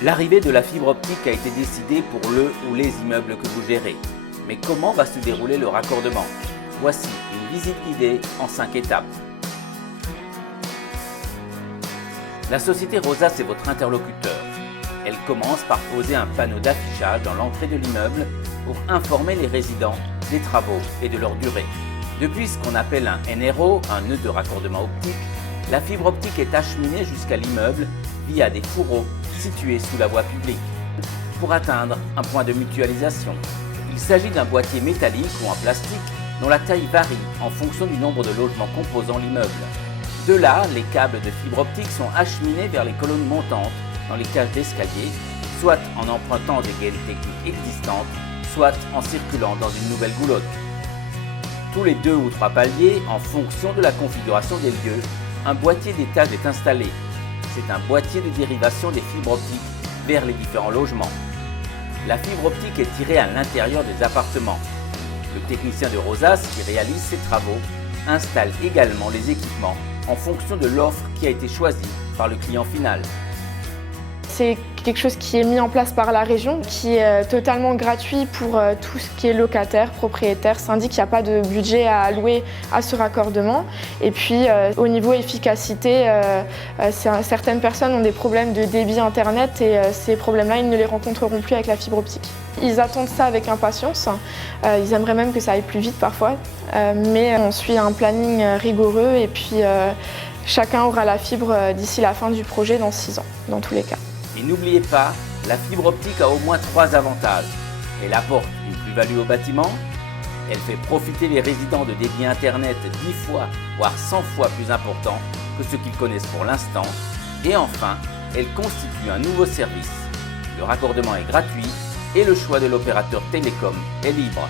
L'arrivée de la fibre optique a été décidée pour le ou les immeubles que vous gérez. Mais comment va se dérouler le raccordement? Voici une visite guidée en 5 étapes. La société Rosas est votre interlocuteur. Elle commence par poser un panneau d'affichage dans l'entrée de l'immeuble pour informer les résidents des travaux et de leur durée. Depuis ce qu'on appelle un NRO, un nœud de raccordement optique, la fibre optique est acheminée jusqu'à l'immeuble via des fourreaux situés sous la voie publique pour atteindre un point de mutualisation. Il s'agit d'un boîtier métallique ou en plastique dont la taille varie en fonction du nombre de logements composant l'immeuble. De là, les câbles de fibre optique sont acheminés vers les colonnes montantes dans les cages d'escalier, soit en empruntant des gaines techniques existantes, soit en circulant dans une nouvelle goulotte. Tous les 2 ou 3 paliers, en fonction de la configuration des lieux, un boîtier d'étage est installé. C'est un boîtier de dérivation des fibres optiques vers les différents logements. La fibre optique est tirée à l'intérieur des appartements. Le technicien de Rosas qui réalise ces travaux installe également les équipements en fonction de l'offre qui a été choisie par le client final. C'est quelque chose qui est mis en place par la région, qui est totalement gratuit pour tout ce qui est locataire, propriétaire, syndic. Il n'y a pas de budget à allouer à ce raccordement. Et puis au niveau efficacité, certaines personnes ont des problèmes de débit internet et ces problèmes-là, ils ne les rencontreront plus avec la fibre optique. Ils attendent ça avec impatience. Ils aimeraient même que ça aille plus vite parfois. Mais on suit un planning rigoureux et puis chacun aura la fibre d'ici la fin du projet dans 6 ans, dans tous les cas. Et n'oubliez pas, la fibre optique a au moins 3 avantages. Elle apporte une plus-value au bâtiment, elle fait profiter les résidents de débits internet 10 fois, voire 100 fois plus importants que ce qu'ils connaissent pour l'instant, et enfin, elle constitue un nouveau service. Le raccordement est gratuit et le choix de l'opérateur télécom est libre.